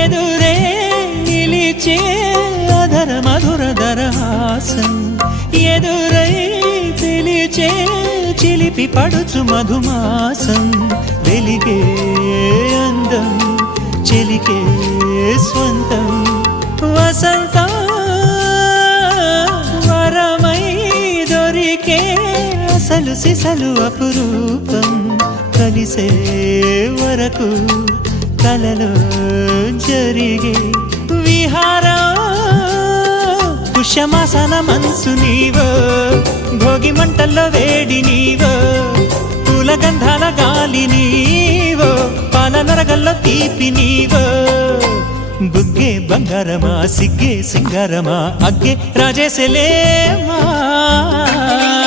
ఎదురే నిలిచే అధర మధుర దరహాసం ఎదురై పిలిచే చిలిపి పడుచు మధుమాసం వెలిగే అందం చెలికే స్వంతం వసంతం వరమై దొరికే అసలు సిసలు అపురూపం కలిసే వరకు కలలో జరిగే విహారం పుష్యమాసన మనసు నీవో భోగి మంటల్లో వేడి నీవో పూల గంధాల గాలి నీవో పాల నరగల్లో తీపి నీవో బుగ్గే బంగారమా సిగ్గే సింగారమా అగ్గే రాజేసలేమా